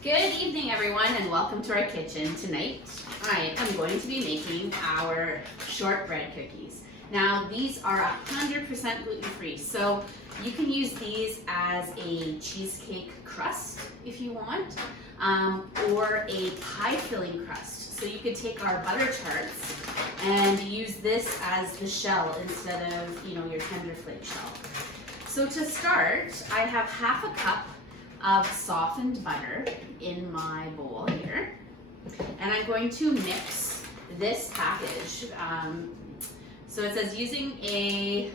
Good evening, everyone, and welcome to our kitchen. Tonight, I am going to be making our shortbread cookies. Now, these are 100% gluten-free, so you can use these as a cheesecake crust if you want, or a pie filling crust. So you could take our butter tarts and use this as the shell instead of, your tender flake shell. So to start, I have half a cup of softened butter in my bowl here, and I'm going to mix this package. So it says using a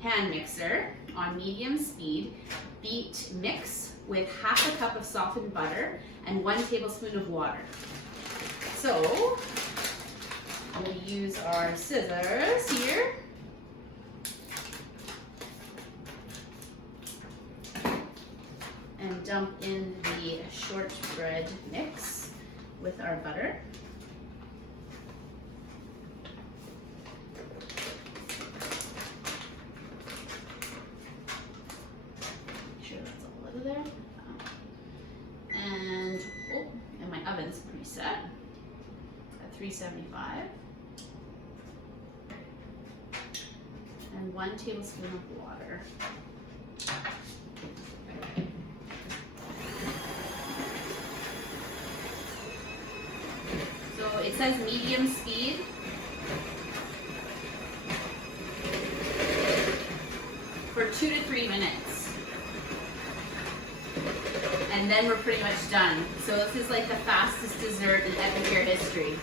hand mixer on medium speed, mix with half a cup of softened butter and 1 tablespoon of water. So I'm going to use our scissors here. And dump in the shortbread mix with our butter. Make sure that's all out of there. And my oven's preset at 375. And 1 tablespoon of water. It says medium speed. For 2 to 3 minutes. And then we're pretty much done. So this is like the fastest dessert in Epicure history.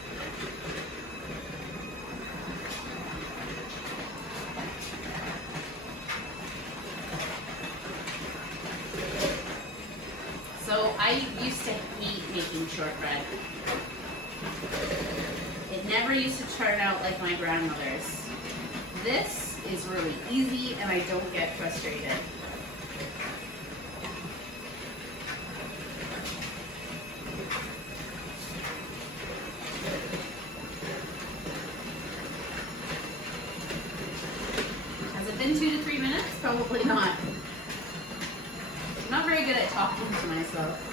So I used to hate making shortbread. It never used to turn out like my grandmother's. This is really easy and I don't get frustrated. Has it been 2 to 3 minutes? Probably not. I'm not very good at talking to myself.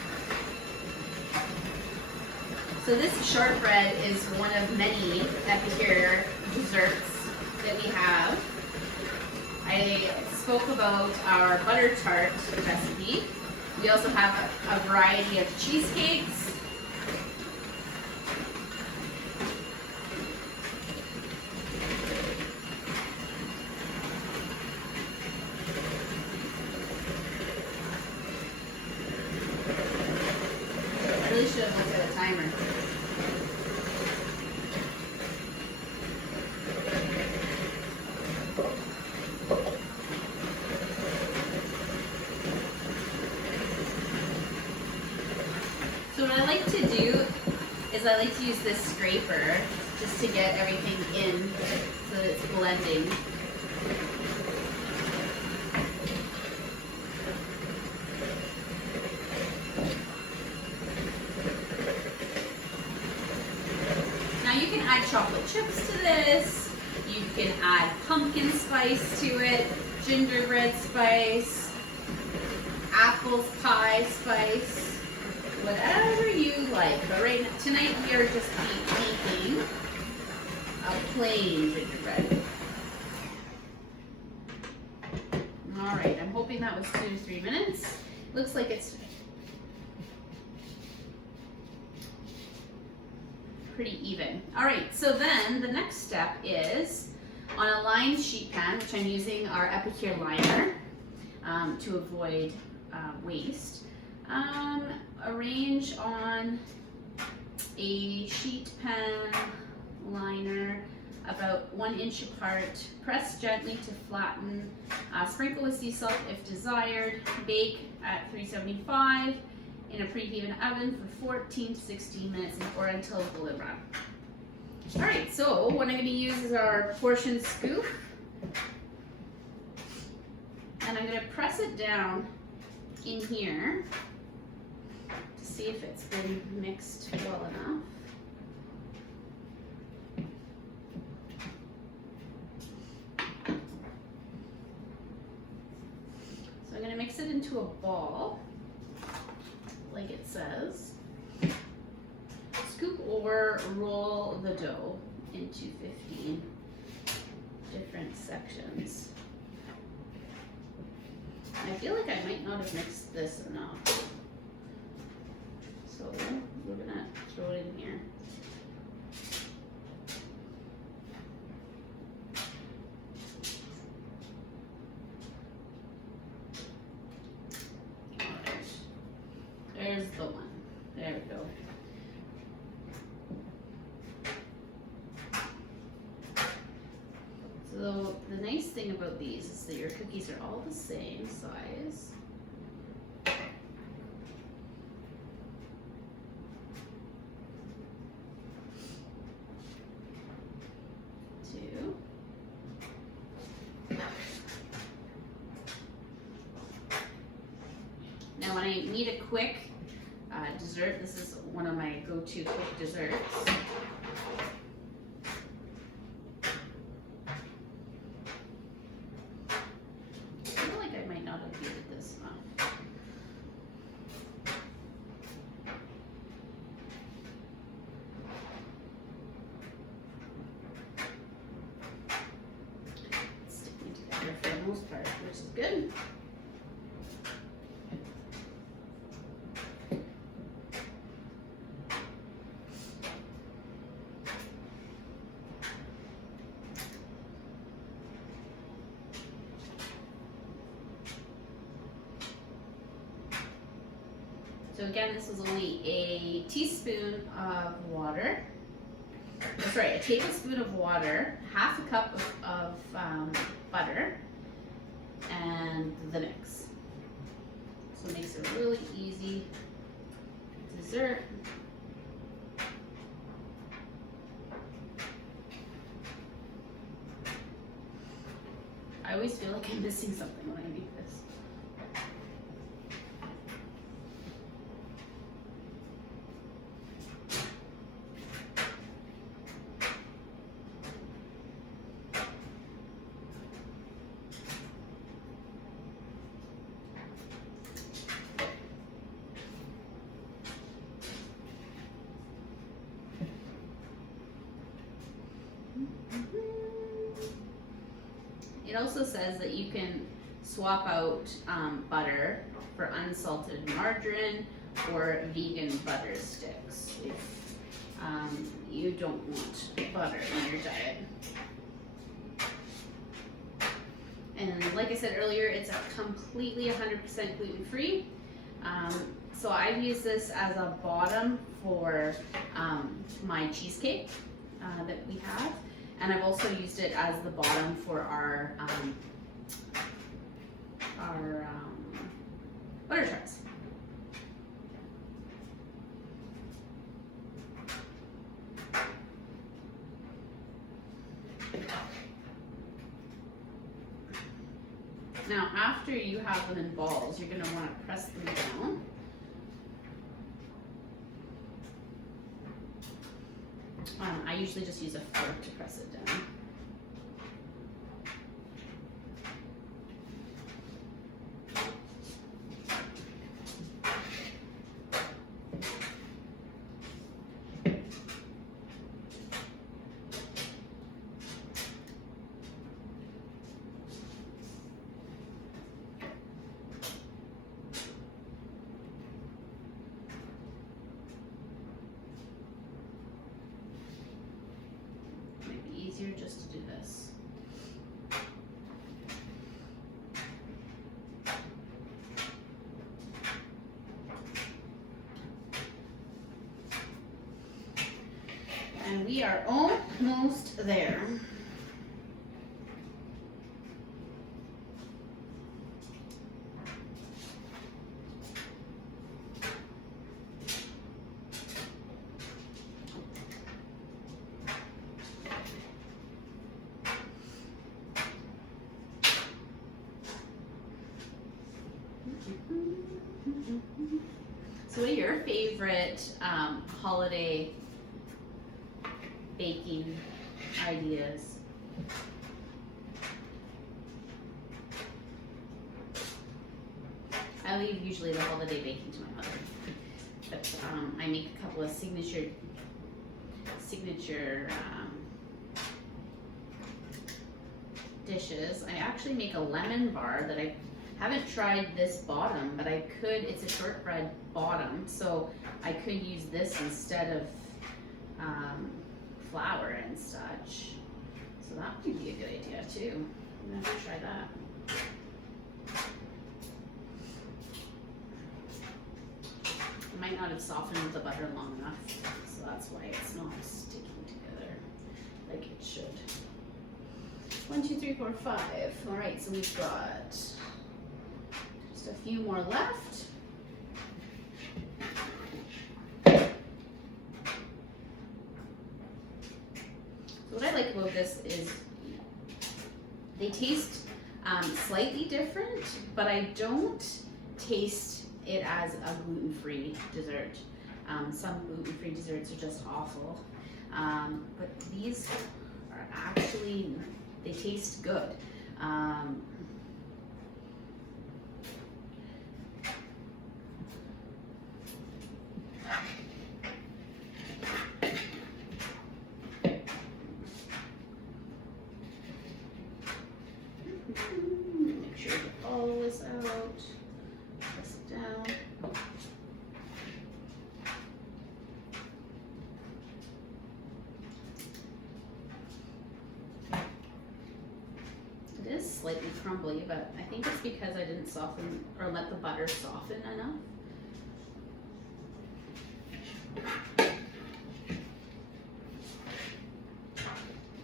So this shortbread is one of many Epicure desserts that we have. I spoke about our butter tart recipe. We also have a variety of cheesecakes. I really should have looked at a timer. So what I like to do is I like to use this scraper just to get everything in so that it's blending. Now you can add chocolate chips to this, you can add pumpkin spice to it, gingerbread spice, apple pie spice, whatever you like. But tonight we are just making a plain gingerbread. All right, I'm hoping that was 2 to 3 minutes. Looks like it's pretty even. All right, so then the next step is on a lined sheet pan, which I'm using our Epicure liner to avoid waste. Arrange on a sheet pan liner about 1 inch apart. Press gently to flatten. Sprinkle with sea salt if desired. Bake at 375 in a preheated oven for 14 to 16 minutes or until golden brown. All right, so what I'm going to use is our portion scoop, and I'm going to press it down in here to see if it's been mixed well enough. So I'm going to mix it into a ball. like it says. Scoop or roll the dough into 15 different sections. I feel like I might not have mixed this enough. So we're gonna throw it in here. There's the one. There we go. So the nice thing about these is that your cookies are all the same size. Two. Now when I need a quick dessert, this is one of my go-to quick desserts. I feel like I might not have heated this enough. It's sticking together for the most part, which is good. So again, this was only a teaspoon of water. Sorry, a tablespoon of water, half a cup of butter, and the mix. So it makes it a really easy dessert. I always feel like I'm missing something when I make this. It also says that you can swap out butter for unsalted margarine or vegan butter sticks if you don't want butter in your diet. And like I said earlier, it's a completely 100% gluten-free. So I've used this as a bottom for my cheesecake that we have. And I've also used it as the bottom for our butter tarts. Now, after you have them in balls, you're going to want to press them down. I usually just use a fork to press it down. Easier just to do this. And we are almost there. So what are your favorite holiday baking ideas? I leave usually the holiday baking to my mother. But I make a couple of signature dishes. I actually make a lemon bar that I haven't tried this bottom, but I could, it's a shortbread bottom, so I could use this instead of flour and such. So that would be a good idea too. I'm gonna try that. I might not have softened the butter long enough, so that's why it's not sticking together like it should. 1, 2, 3, 4, 5. All right, so we've got just a few more left. So what I like about this is they taste slightly different, but I don't taste it as a gluten-free dessert. Some gluten-free desserts are just awful, but these are actually, they taste good. Make sure the ball is out. Press it down. It is slightly crumbly, but I think it's because I didn't soften or let the butter soften enough.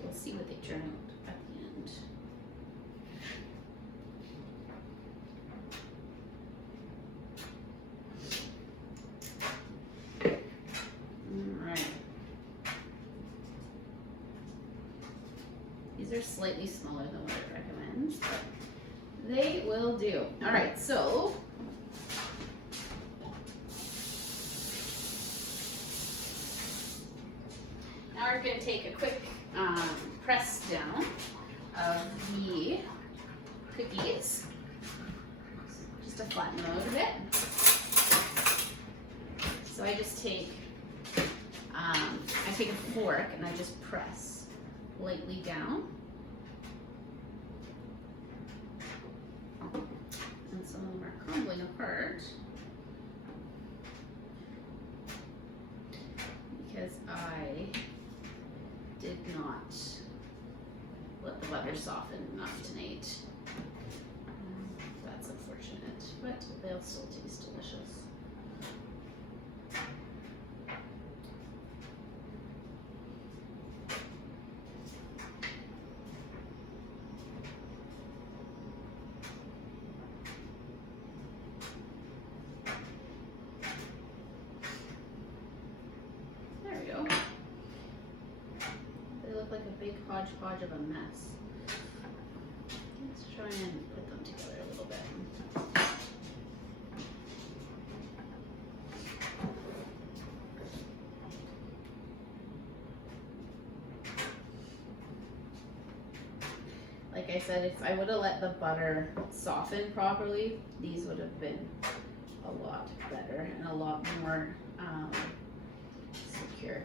We'll see what they turn out at the end. Alright. These are slightly smaller than what it recommends, but they will do. Alright, so now we're going to take a quick press down of the cookies, just to flatten them out a bit. So I just take, I take a fork and I just press lightly down. And some of them are crumbling apart because I did not let the butter soften enough tonight. That's unfortunate, but they'll still taste delicious. There we go. They look like a big hodgepodge of a mess. Let's try and put them together a little bit. Like I said, if I would have let the butter soften properly, these would have been a lot better and a lot more secure.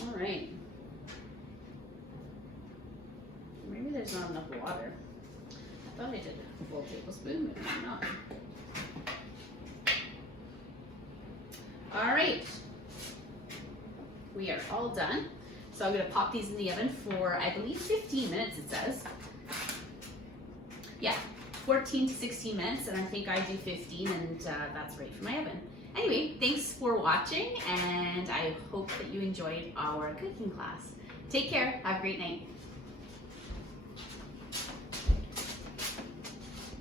All right. Maybe there's not enough water. I thought I did a full tablespoon, maybe not. All right. We are all done. So I'm gonna pop these in the oven for, I believe, 15 minutes it says. Yeah, 14 to 16 minutes, and I think I do 15, and that's right for my oven. Anyway, thanks for watching, and I hope that you enjoyed our cooking class. Take care, have a great night.